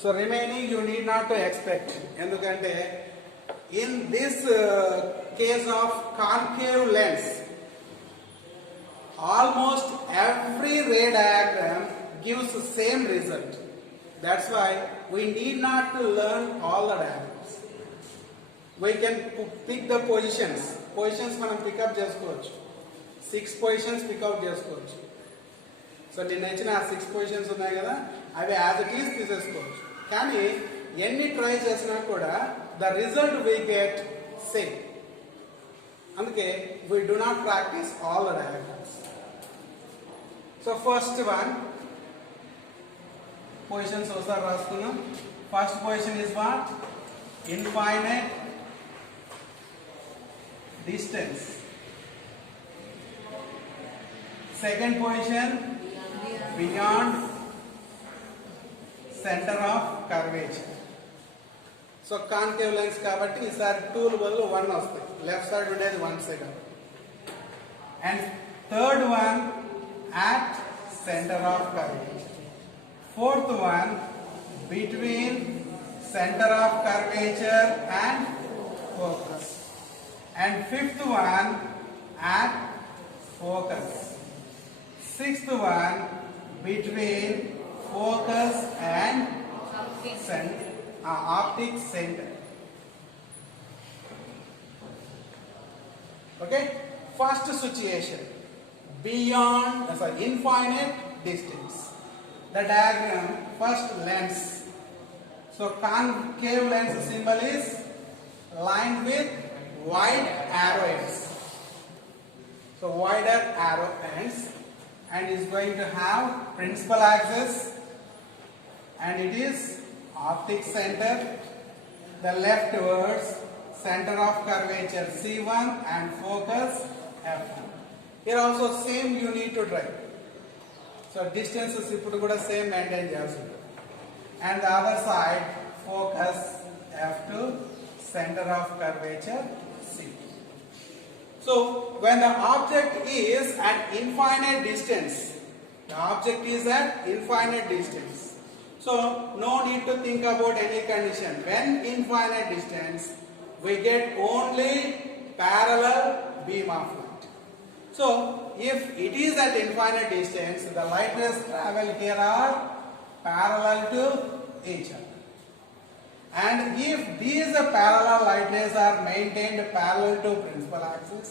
So remaining you need not to expect. Endukante in this case of concave lens, almost every ray diagram gives the same result. That's why we need not to learn all the diagrams. We can pick the positions. Positions మనం pick up చేసుకోవచ్చు. 6 positions pick up చేసుకోవచ్చు. So నేను ఇచ్చిన 6 positions ఉన్నాయి కదా, అవి as it is తీసేసుకోవచ్చు. కానీ ఎన్ని ట్రై చేసినా కూడా the result we get same. అందుకే we do not practice all the diagrams. So first one, positions ఒకసారి రాసుకుందాం. First position is what? Infinite distance. Second position, beyond center of curvature. So concave lens కాబట్టి ఈసారి 2 బదులు 1 వస్తాయి. Left side ఉండేది 1 second. And third one, at center of curvature. Fourth one, between center of curvature and focus. And fifth one, at focus. Sixth one, between focus and optic center. Okay, first situation, beyond infinite distance. The diagram, first lens. So concave lens symbol is lined with wide arrow ends. So wider arrow ends, and is going to have principal axis, and it is optic center. The left towards center of curvature C1 and focus F1. Here also same you need to try. So distances ఇప్పుడు కూడా same maintain చేయాల్సింది. And the other side focus F2, center of curvature C. So when the object is at infinite distance, the object is at infinite distance. So no need to think about any condition. When infinite distance, we get only parallel beam of light. So if it is at infinite distance, the light rays travel here are parallel to each other. And if these parallel light rays are maintained parallel to principal axis,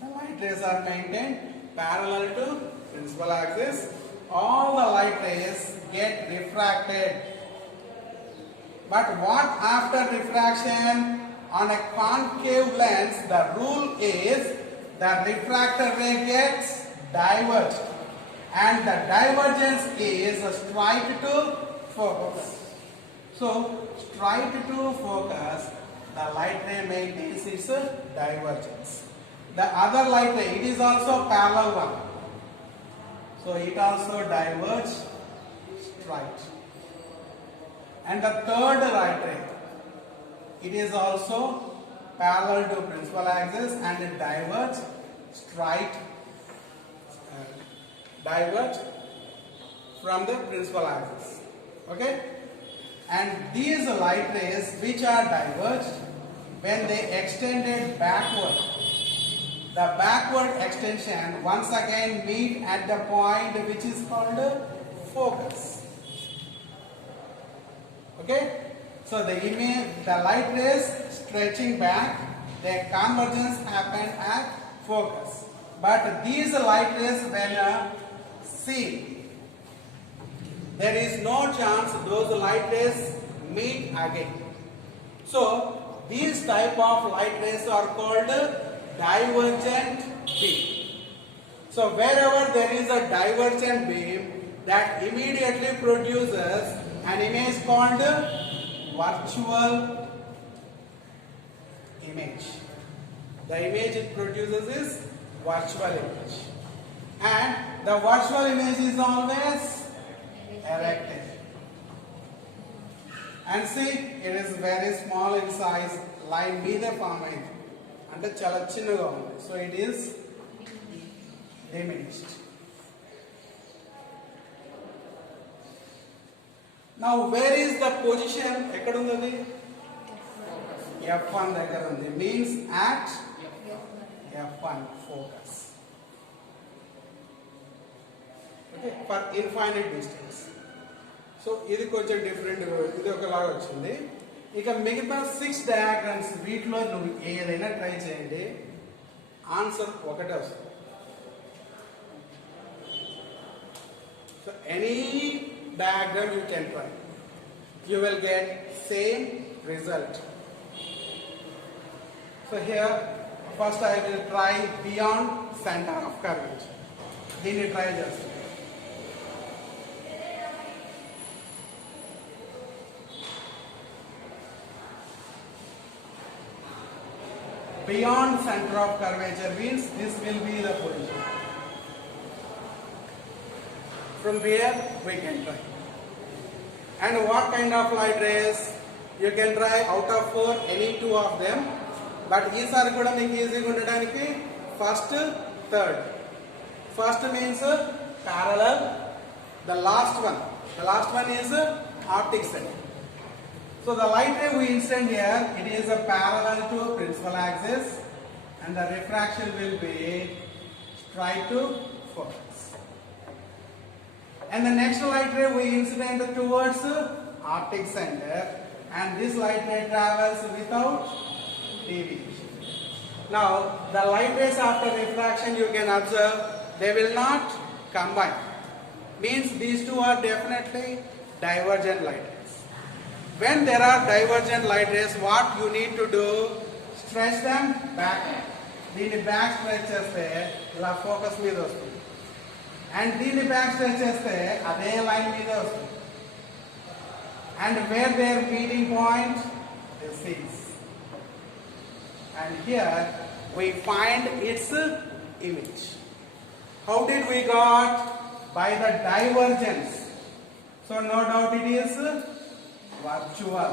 the light rays are maintained parallel to principal axis, all the light rays get refracted. But what after refraction? On a concave lens, the rule is the refractor ray gets diverged, and the divergence is straight to focus. So straight to focus, the light ray maintains its divergence. The other light ray, it is also parallel one, so it also diverges straight. And the third light ray, it is also parallel to principal axis and it diverges straight, diverge from the principal axis. Okay, and these light rays which are diverged, when they extended backward, the backward extension once again meet at the point which is called focus. Okay, so the light rays stretching back, their convergence happened at focus. But these light rays when seen, there is no chance those light rays meet again. So these type of light rays are called divergent beam. So wherever there is a divergent beam, that immediately produces an image called virtual image. The image it produces is virtual image, and the virtual image is always erected. And see, it is very small in size, line మీద form అయింది అంటే చాలా చిన్నగా ఉంది. So it is diminished. Now where is the position? ఎక్కడ ఉంది అది? F1 దగ్గర ఉంది. Means at F1 focus. Okay, for infinite distance. So ఇది కొంచెం డిఫరెంట్, ఇది ఒకలాగా వచ్చింది. ఇక మిగతా 6 డయాగ్రామ్స్ వీటిలో నువ్వు ఏదైనా ట్రై చేయండి, ఆన్సర్ ఒకటే వస్తుంది. So any diagram you can try, you will get same result. So here first I will try beyond center of curvature. దీన్ని try చేస్తాను. Beyond center of curvature means this will be the position. From here we can try. And what kind of light rays? You can try out of 4 any 2 of them. But ఈసారి కూడా మీకు ఈజీగా ఉండడానికి first third. First means parallel. The last one is optic center. So the light ray we incident here, it is a parallel to principal axis, and the refraction will be straight to focus. And the next light ray we incident towards optic center, and this light ray travels without deviation. Now the light rays after refraction, you can observe they will not combine. Means these two are definitely divergent light rays. When there are divergent light rays, what you need to do? Stretch them back. దీన్ని back stretch చేస్తే ఇలా focus మీద వస్తుంది, and దీన్ని back stretch చేస్తే అదే line మీద వస్తుంది. And where their meeting point is 6. And here we find its image. How did we got? By the divergence. So no doubt it is virtual.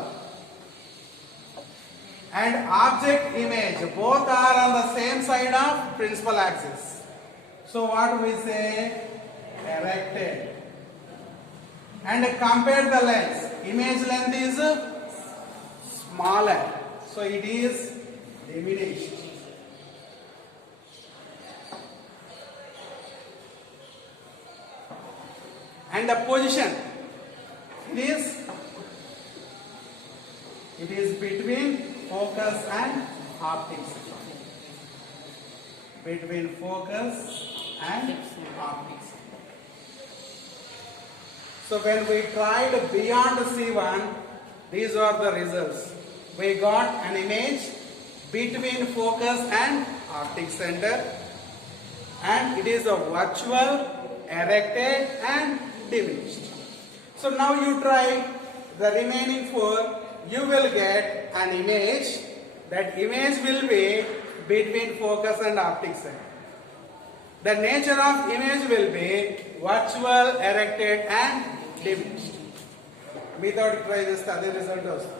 And object image, both are on the same side of principal axis. So what we say? Erected. And compare the length. Image length is smaller, so it is diminished. And the position, it is between focus and optics. Between focus and optics. So when we tried beyond C1, these are the results. We got an image between focus and optic center, and it is a virtual, erected and diminished. So now you try the remaining 4, you will get an image. That image will be between focus and optic center. The nature of image will be virtual, erected and diminished. మీతోటి try చేస్తే అదే result వస్తుంది.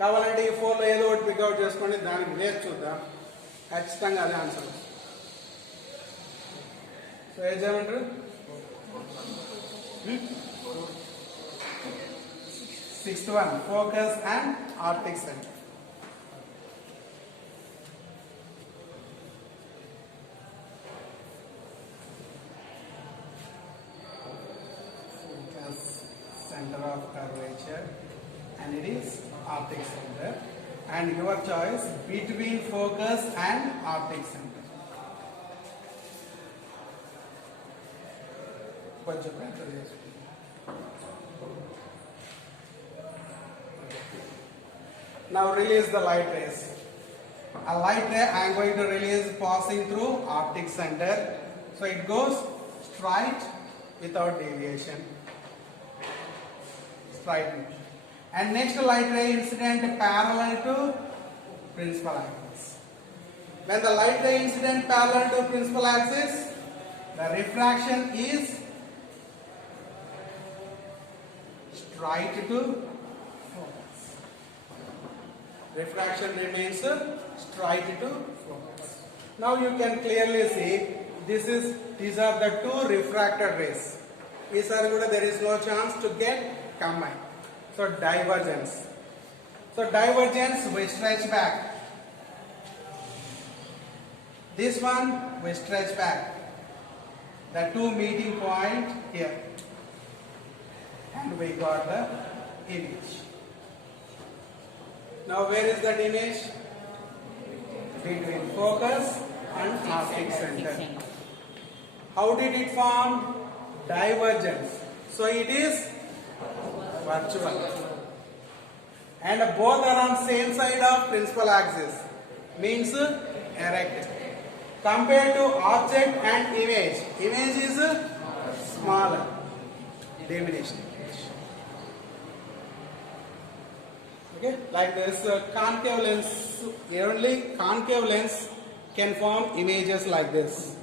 కావాలంటే ఈ 4లో ఏదో ఒకటి పికౌట్ చేసుకోండి, దానికి వేసి చూద్దాం, ఖచ్చితంగా అదే ఆన్సర్ వస్తుంది. సో ఏం చేయమంటారు? 6th one, focus and optic center. Focus, center of curvature, and it is optic center. And your choice between focus and optic center. కొంచెం బెటర్ చేసుకోండి. Now release the light rays. A light ray I am going to release passing through optic center. So it goes straight without deviation. Straight. And next light ray incident parallel to principal axis. When the light ray incident parallel to principal axis, the refraction is straight to focus. Refraction remains straight to focus. Now you can clearly see these are the 2 refracted rays. There is no chance to get combine. So divergence. So divergence we stretch back. This one we stretch back. The two meeting point here. And we got the image. Now where is that image? Between focus and optic center. How did it form? Divergence. So it is virtual. And both are on same side of principal axis. Means erect. Compared to object and image. Image is smaller. Diminished. Okay, like this concave lens, only concave lens can form images like this.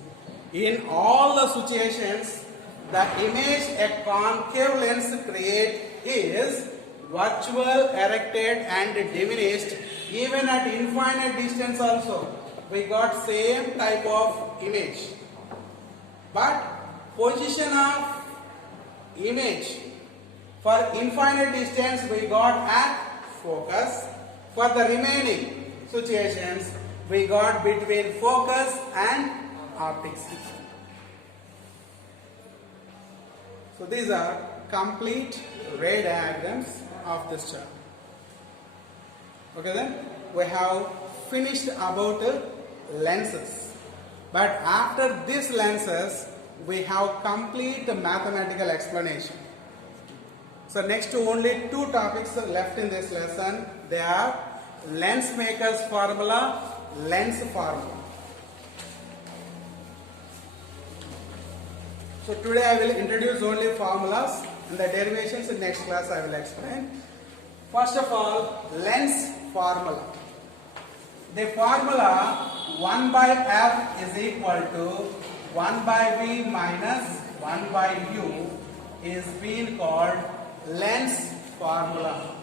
In all the situations, the image a concave lens create is virtual, erected and diminished. Even at infinite distance also, we got same type of image. But position of image for infinite distance we got at focus. For the remaining situations we got between focus and optics. So these are complete ray diagrams of this chart. Okay, then we have finished about lenses. But after these lenses we have complete mathematical explanation. So next only two topics are left in this lesson. They are lens maker's formula, lens formula. So today I will introduce only formulas and the derivations in next class I will explain. First of all, lens formula. The formula 1 by f is equal to 1 by v minus 1 by u is being called lens formula.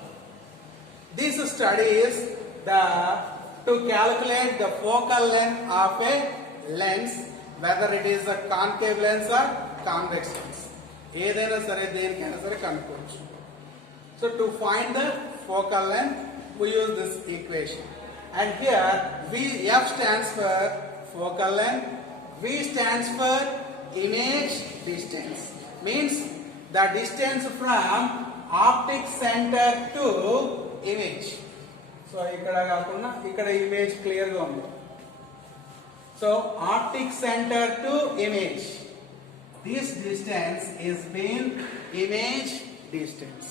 This studies to calculate the focal length of a lens, whether it is a concave lens or convex lens. ఏదైనా సరే దేనికైనా సరే కనుక్కోవచ్చు. So to find the focal length we use this equation. And here f stands for focal length, v stands for image distance. Means the distance from optic center to image. So ఇక్కడ కాకుండా ఇక్కడ image clear గా ఉంది. So optic center to image. This distance is being image distance.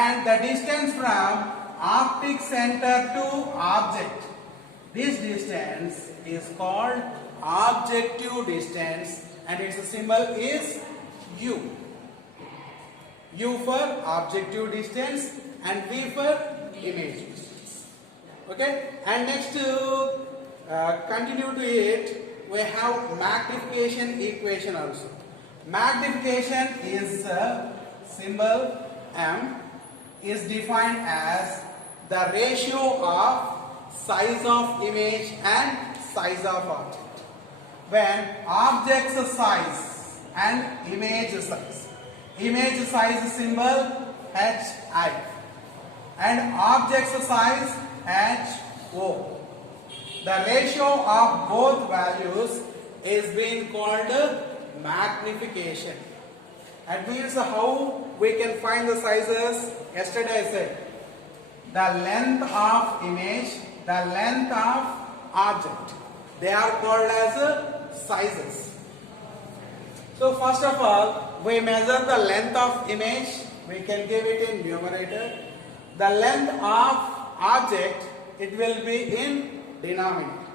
And the distance from optic center to object. This distance is called objective distance and its symbol is U. U for objective distance and V for image distance. Okay, and next to continue to it, we have magnification equation also. Magnification is symbol M is defined as the ratio of size of image and size of object. When object's size and image size symbol HI and object's size HO. The ratio of both values is being called magnification. That means how we can find the sizes. Yesterday I said the length of image, the length of object, they are called as sizes. So first of all, we measure the length of image. We can give it in numerator. The length of object, it will be in denominator.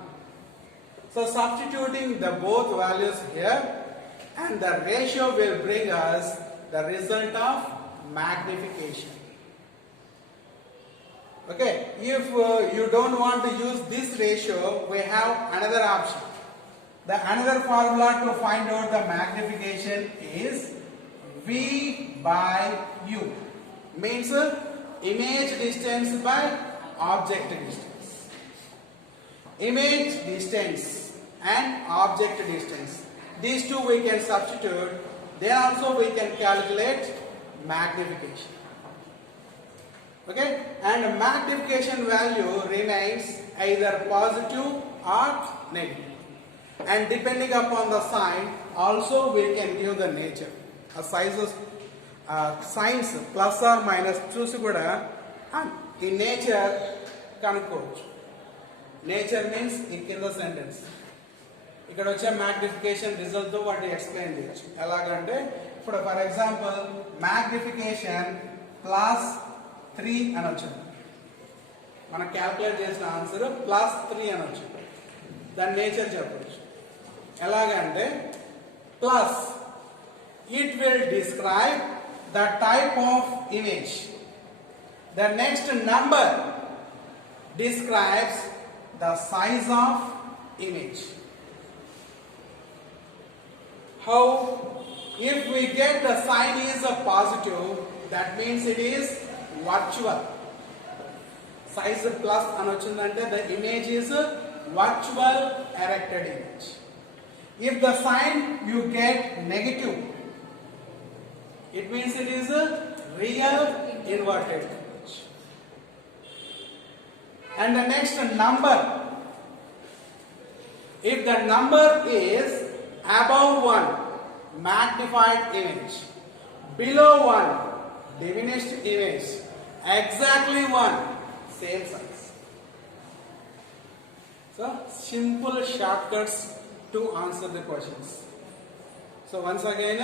So substituting the both values here, and the ratio will bring us the result of magnification. Okay, if you don't want to use this ratio, we have another option. The another formula to find out the magnification is V by U. Means image distance by object distance. Image distance and object distance. These two we can substitute. Then also we can calculate magnification. Okay, and magnification value remains either positive or negative, and depending upon the sign also we can give the nature a sizes signs plus or minus చూసి కూడా ఈ nature కనుక్కోవచ్చు. Nature means ఈ కింద sentence ఇక్కడ వచ్చే magnification result తో వాటిని ఎక్స్ప్లెయిన్ చేయొచ్చు. ఎలాగంటే ఇప్పుడు ఫర్ ఎగ్జాంపుల్ మ్యాగ్నిఫికేషన్ +3 అనొచ్చు. మనం క్యాల్కులేట్ చేసిన ఆన్సర్ +3 అనొచ్చు. దాని నేచర్ చెప్పొచ్చు. ఎలాగంటే plus it will describe the type of image. The next number describes the size of image. How? If we get the sign is a positive, that means it is virtual. Size plus anochindante the image is a virtual erected image. If the sign you get negative, it means it is a real inverted image. And the next number, if the number is above 1, magnified image, below 1, diminished image, exactly 1, same size. So simple shortcuts to answer the questions. So once again,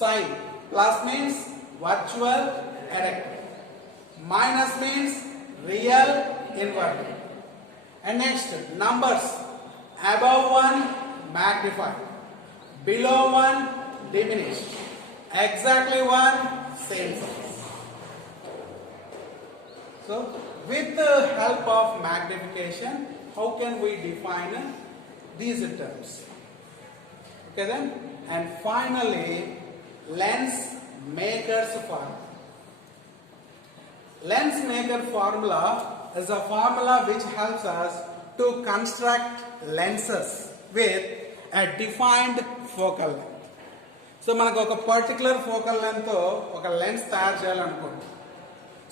sign plus means virtual erected, minus means real inverted, and next numbers above 1 magnified, below 1 diminished, exactly 1 same size. So with the help of magnification, how can we define these terms? Okay then, and finally lens maker's formula. Lens maker formula is a formula which helps us to construct lenses with a defined focal length. So మనకు ఒక particular focal length తో ఒక lens తయారు చేయాలనుకోండి.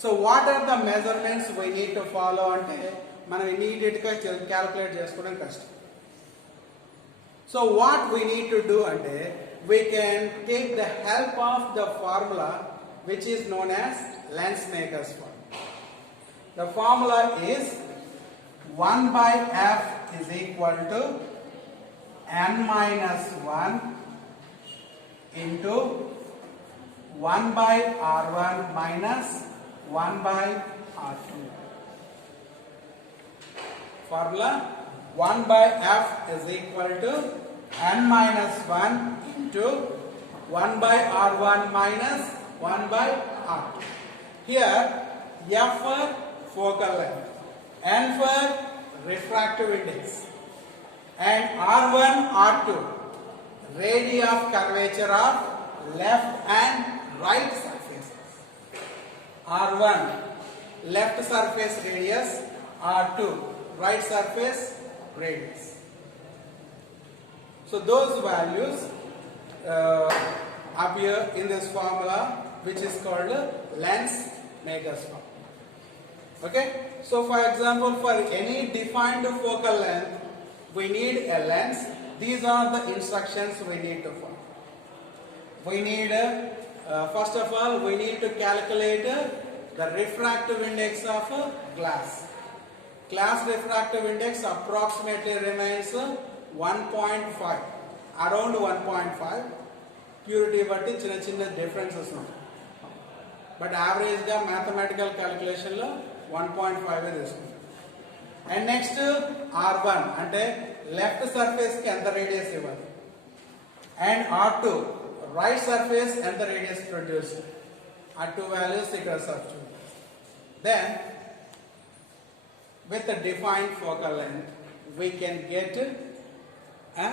So what are the measurements we need to follow అంటే మనం immediate గా calculate చేసుకోవడం కష్టం. So what we need to do అంటే we can take the help of the formula which is known as lens makers formula. The formula is 1/f is equal to n minus 1 into 1/r1 minus 1/r2. Formula 1/f is equal to n minus 1 into 1/r1 minus 1/r2. Here f for focal length, n for refractive index, and r1 r2 radii of curvature of left and right surfaces. r1 left surface radius, r2 right surface radius. So those values appear in this formula which is called lens maker's formula. Okay, so for example, for any defined focal length we need a lens. These are the instructions we need to follow. We need first of all we need to calculate the refractive index of glass. Glass refractive index approximately remains 1.5, around 1.5. Purity batti chinna chinna differences untayi, but average ga mathematical calculation lo 1.5 తీసుకుంటాం. And next r1 అంటే left surface కి ఎంత radius ఇవ్వాలి, and r2 right surface ఎంత radius produce, ఆ two values ఇక్కడ substitute. Then with the defined focal length we can get a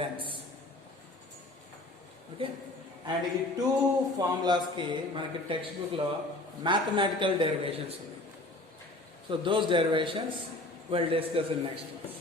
lens. Okay, and ఈ two formulas కి మనకి టెక్స్ట్ బుక్ లో mathematical derivations ఉన్నాయి. So those derivations we'll discuss in next class.